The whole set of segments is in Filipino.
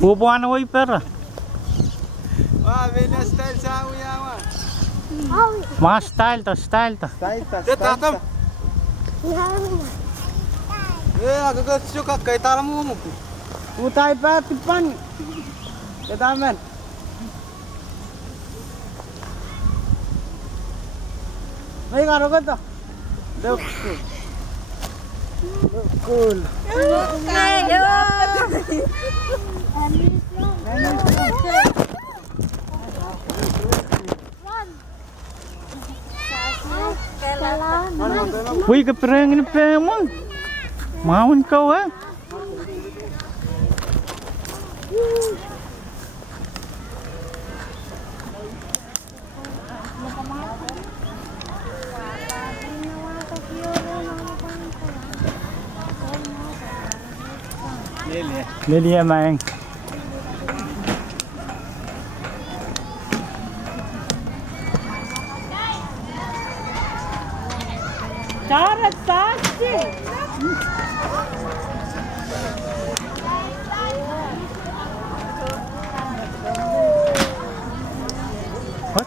Upuan na wiper. Bine style sa uyawa. Mga style to. Tatam. Agak suka kay talam mo. Utay pa tipan. Tataman. May karo ka to. Cool. Wih, kepereng ini pemang. Mauin kau eh? Lili ya maeng. Cara pasti. What?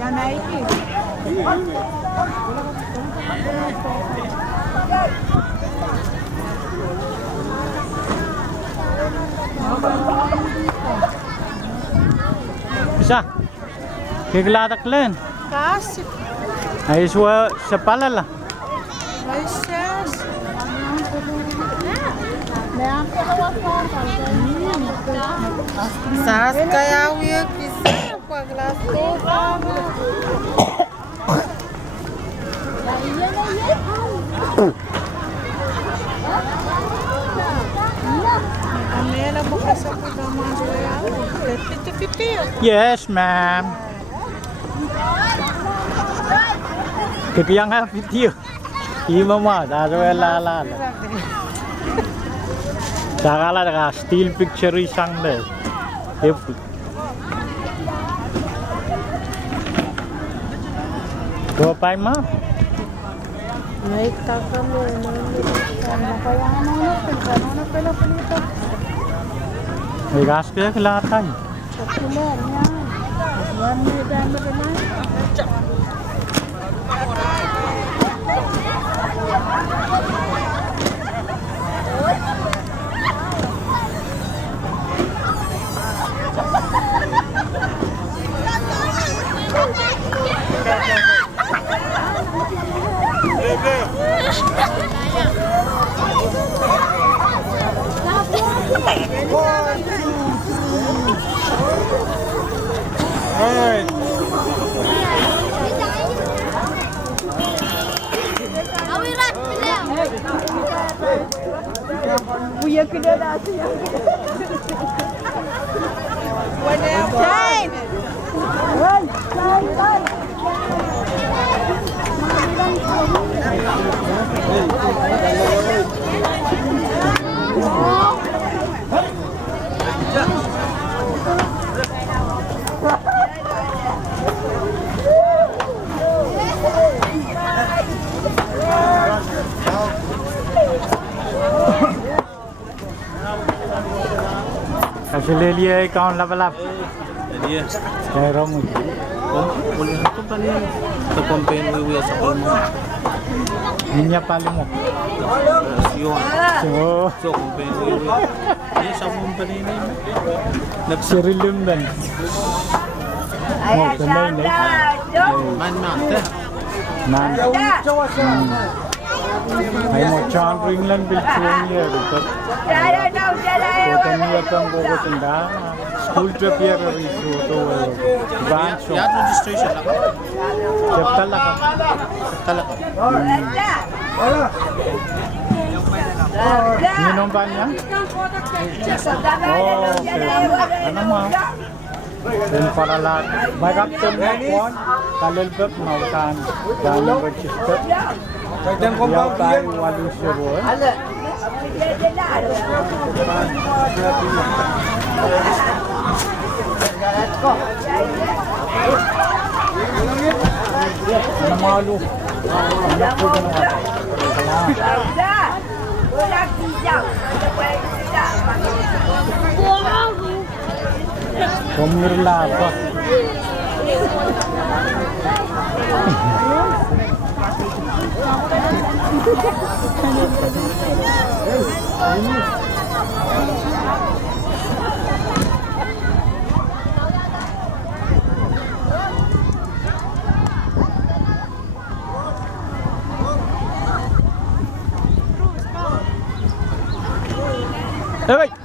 Yan na iki. Bisa? Kegeladak len. Kasih. Ay sa palala. Gracias. Sas kaya uya kisa paglas ko. Amela bukas sa Yes, ma'am. Kekiyang video. Mama, that's where la. Sakala ka still picture isang le. Epwi. Go pa ma. Naik taka mo kaya ano pala palito. May gas kaya kilatan. Popular yan. Yan may dami naman. Hey. Uya kena nasi yang Jane. Kasi Lilia ikaw ang labalap. Lilia. Pero mo. Boleh tu kan ni. Tu campaign we sa kulmo. Ninya pali mo. Yo. So, Campaign we. Ni sa mong peneinei. nagsirilum dan. Mo peneinei. Man mate. Nan. Ay mo changring lang bilchuan niya because kami atang bogo tanda school trip here riso to branch Ya registration lang. chaptala ka Talaka. Minum ba niya? Oh, okay. Ano mo? Then para lahat. May captain na kuwan, kalilbet, mautan, dami register. Kadang ko Yaw tayo, walang siro eh. Let's go. Ano malu? Ano po ginawa? Kumirlaba. Hey!